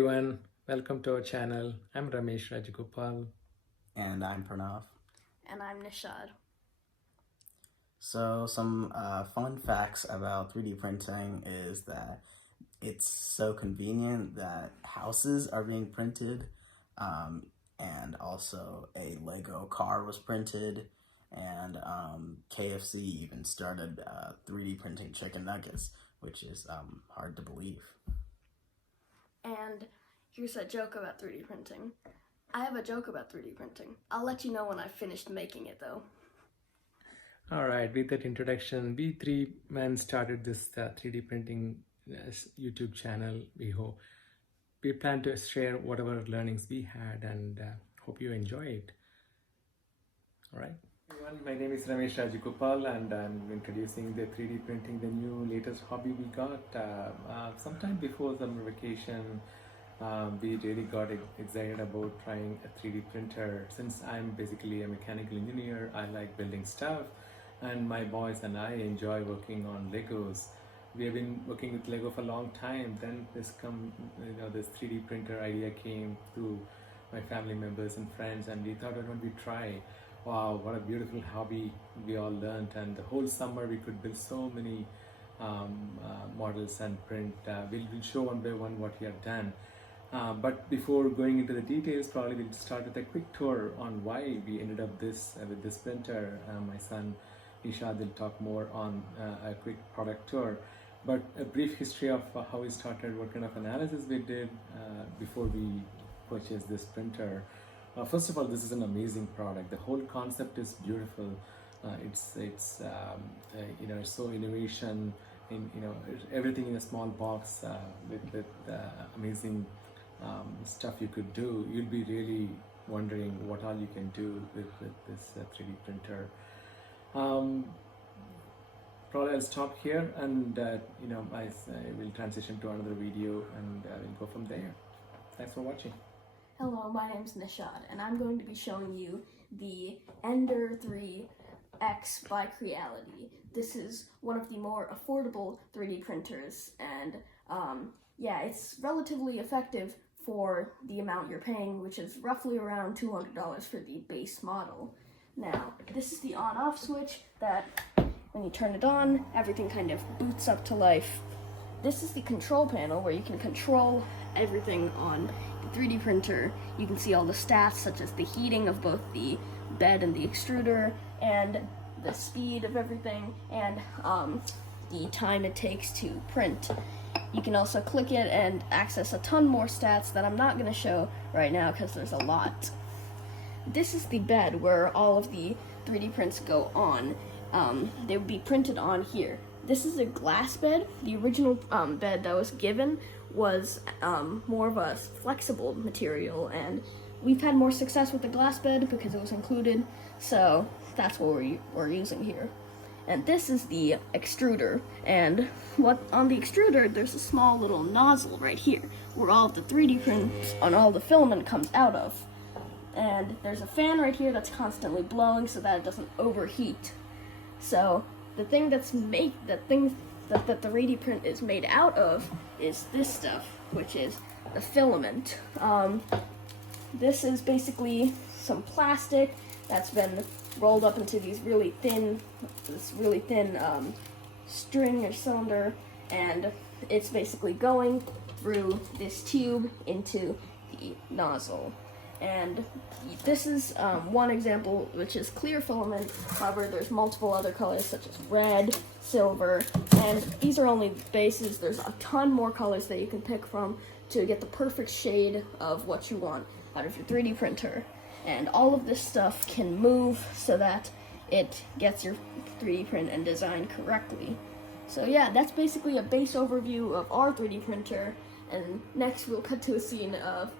everyone, welcome to our channel. I'm Ramesh Rajagopal. And I'm Pranav. And I'm Nishad. So some fun facts about 3D printing is that it's so convenient that houses are being printed, and also a Lego car was printed, and KFC even started 3D printing chicken nuggets, which is hard to believe. And here's a joke about 3D printing. I have a joke about 3D printing. I'll let you know when I've finished making it though. Alright, with that introduction, we three men started this 3D printing YouTube channel. We plan to share whatever learnings we had and hope you enjoy it. Alright. Everyone, my name is Ramesh Rajagopal and I'm introducing the 3D printing, the new latest hobby we got sometime before summer vacation. We really got excited about trying a 3D printer. Since I'm basically a mechanical engineer, I like building stuff, and my boys and I enjoy working on Legos. We have been working with Lego for a long time. Then this 3D printer idea came to my family members and friends, and we thought, why don't we try? Wow, what a beautiful hobby we all learned, and the whole summer we could build so many models and print. We'll show one by one what we have done. But before going into the details, probably we'll start with a quick tour on why we ended up with this printer. My son Nishad will talk more on a quick product tour. But a brief history of how we started, what kind of analysis we did before we purchased this printer. First of all, this is an amazing product. The whole concept is beautiful. It's so innovation in everything in a small box with amazing stuff you could do. You'll be really wondering what all you can do with this 3D printer. Probably I'll stop here and I will transition to another video and we'll go from there. Thanks for watching. Hello, my name's Nishad, and I'm going to be showing you the Ender 3X by Creality. This is one of the more affordable 3D printers, and yeah, it's relatively effective for the amount you're paying, which is roughly around $200 for the base model. Now, this is the on-off switch that, when you turn it on, everything kind of boots up to life. This is the control panel where you can control everything on the 3D printer. You can see all the stats, such as the heating of both the bed and the extruder, and the speed of everything, and the time it takes to print. You can also click it and access a ton more stats that I'm not going to show right now because there's a lot. This is the bed where all of the 3D prints go on. They would be printed on here. This is a glass bed. The original bed that was given was more of a flexible material, and we've had more success with the glass bed because it was included, so that's what we're using here. And this is the extruder, and on the extruder there's a small little nozzle right here where all of the 3D prints on all the filament comes out of. And there's a fan right here that's constantly blowing so that it doesn't overheat. So the thing that the 3D print is made out of is this stuff, which is the filament. This is basically some plastic that's been rolled up into this really thin string or cylinder, and it's basically going through this tube into the nozzle. And this is one example, which is clear filament. However, there's multiple other colors such as red, silver, and these are only bases. There's a ton more colors that you can pick from to get the perfect shade of what you want out of your 3D printer. And all of this stuff can move so that it gets your 3D print and design correctly. So yeah, that's basically a base overview of our 3D printer, and next we'll cut to a scene of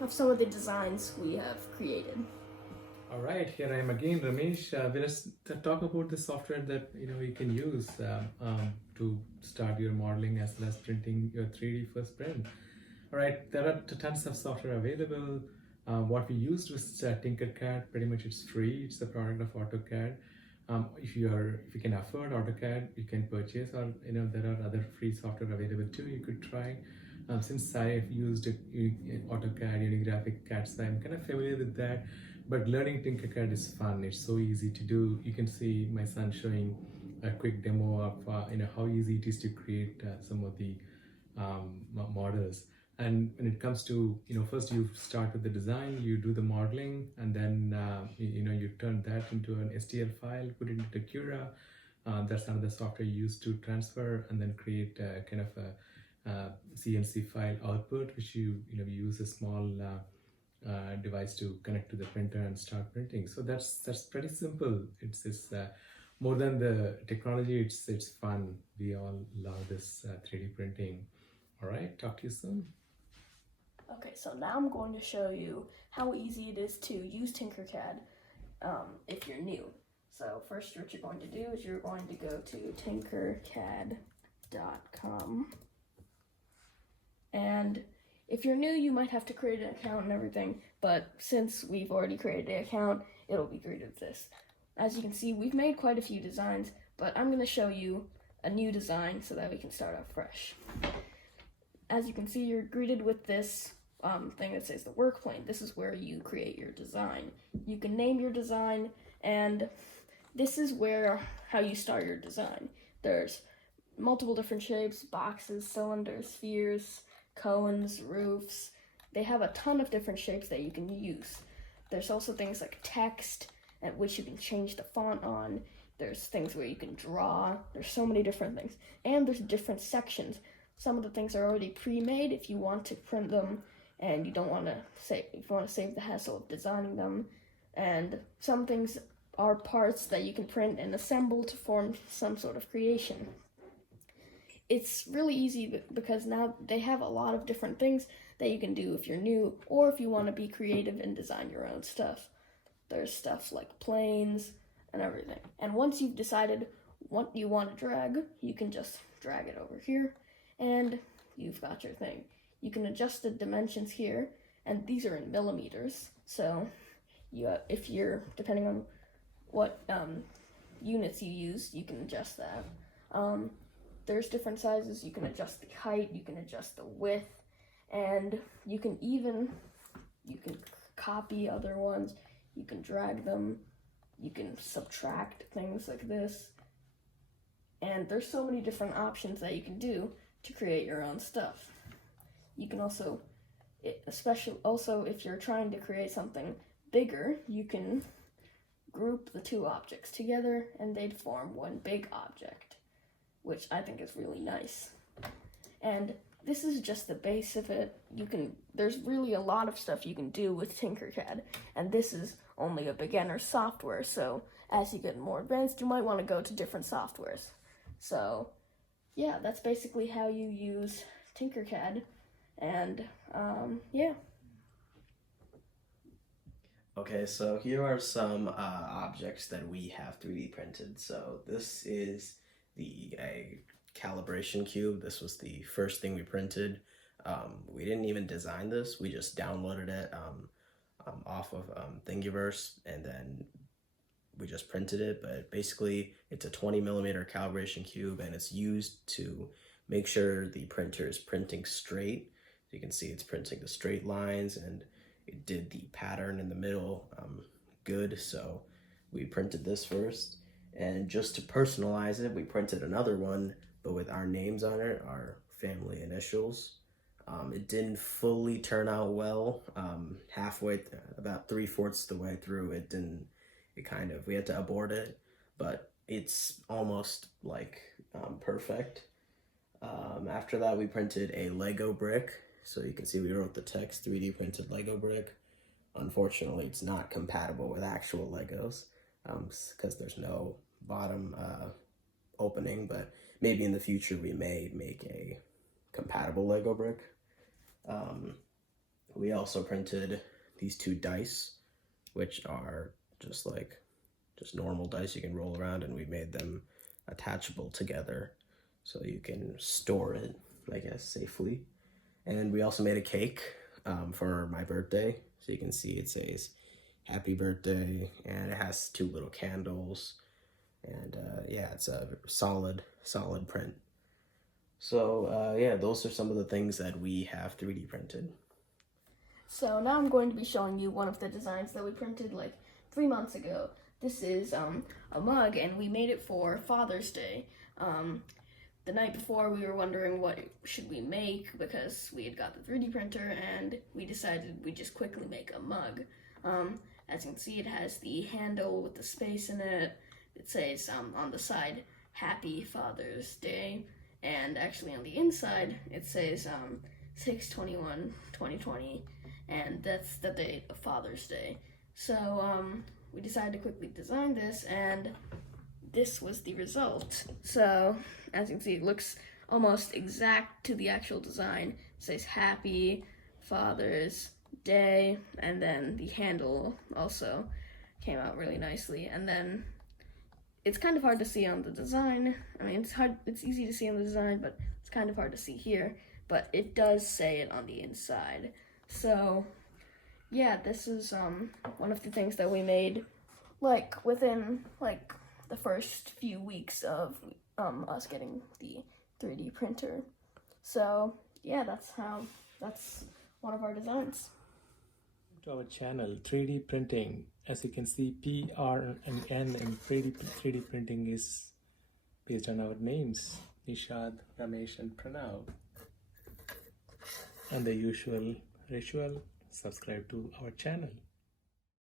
of some of the designs we have created. All right, here I am again, Ramesh. Let's talk about the software that you can use to start your modeling as well as printing your 3D first print. All right, there are tons of software available. What we used was TinkerCAD. Pretty much it's free. It's a product of AutoCAD. If you can afford AutoCAD, you can purchase, or there are other free software available too. You could try. Since I've used AutoCAD, Unigraphic CAD, so I'm kind of familiar with that. But learning TinkerCAD is fun. It's so easy to do. You can see my son showing a quick demo of how easy it is to create some of the models. And when it comes to, first you start with the design, you do the modeling, and then you turn that into an STL file, put it into Cura. That's another software you use to transfer and then create kind of a CNC file output, which you use a small device to connect to the printer and start printing. So that's pretty simple. It's more than the technology. It's fun. We all love this 3D printing. All right, talk to you soon. Okay, so now I'm going to show you how easy it is to use TinkerCAD if you're new. So first what you're going to do is you're going to go to tinkercad.com, and if you're new you might have to create an account and everything, but since we've already created an account, it'll be greeted with this. As you can see, we've made quite a few designs, but I'm going to show you a new design so that we can start off fresh. As you can see, you're greeted with this thing that says the work plane. This is where you create your design. You can name your design, and this is how you start your design. There's multiple different shapes: boxes, cylinders, spheres, cones, roofs. They have a ton of different shapes that you can use. There's also things like text, at which you can change the font on. There's things where you can draw. There's so many different things. And there's different sections. Some of the things are already pre-made if you want to print them and you don't want to save the hassle of designing them. And some things are parts that you can print and assemble to form some sort of creation. It's really easy because now they have a lot of different things that you can do if you're new or if you want to be creative and design your own stuff. There's stuff like planes and everything. And once you've decided what you want to drag, you can just drag it over here and you've got your thing. You can adjust the dimensions here, and these are in millimeters. So if you're, depending on what units you use, you can adjust that. There's different sizes. You can adjust the height, you can adjust the width, and you can copy other ones, you can drag them, you can subtract things like this. And there's so many different options that you can do to create your own stuff. You can also, especially if you're trying to create something bigger, you can group the two objects together and they'd form one big object, which I think is really nice. And this is just the base of it. There's really a lot of stuff you can do with TinkerCAD, and this is only a beginner software, so as you get more advanced, you might want to go to different softwares. So yeah, that's basically how you use TinkerCAD, and yeah. Okay, so here are some objects that we have 3D printed. So this is a calibration cube. This was the first thing we printed. We didn't even design this. We just downloaded it off of Thingiverse, and then we just printed it. But basically, it's a 20mm calibration cube, and it's used to make sure the printer is printing straight. So you can see it's printing the straight lines, and it did the pattern in the middle good. So we printed this first, and just to personalize it, we printed another one, but with our names on it, our family initials. It didn't fully turn out well. Halfway, about 3/4 the way through, we had to abort it, but it's almost like perfect. After that, we printed a Lego brick. So you can see we wrote the text 3D printed Lego brick. Unfortunately, it's not compatible with actual Legos because there's no bottom opening, but maybe in the future we may make a compatible Lego brick. We also printed these two dice, which are just normal dice you can roll around, and we made them attachable together so you can store it, I guess, safely. And we also made a cake for my birthday. So you can see it says happy birthday, and it has 2 little candles. And yeah, it's a solid print. So yeah, those are some of the things that we have 3D printed. So now I'm going to be showing you one of the designs that we printed like 3 months ago. This is a mug, and we made it for Father's Day. The night before, we were wondering what should we make because we had got the 3D printer, and we decided we'd just quickly make a mug. As you can see, it has the handle with the space in it. It says on the side, Happy Father's Day, and actually on the inside, it says 6/21/2020, and that's the date of Father's Day. So we decided to quickly design this, and this was the result. So as you can see, it looks almost exact to the actual design. It says Happy Father's Day, and then the handle also came out really nicely. And then it's kind of hard to see on the design. I mean, it's easy to see on the design, but it's kind of hard to see here. But it does say it on the inside. So yeah, this is one of the things that we made like within like the first few weeks of us getting the 3D printer. So yeah, that's one of our designs. To our channel, 3D printing. As you can see, P, R, and N in 3D printing is based on our names, Nishad, Ramesh, and Pranav. And the usual ritual, subscribe to our channel.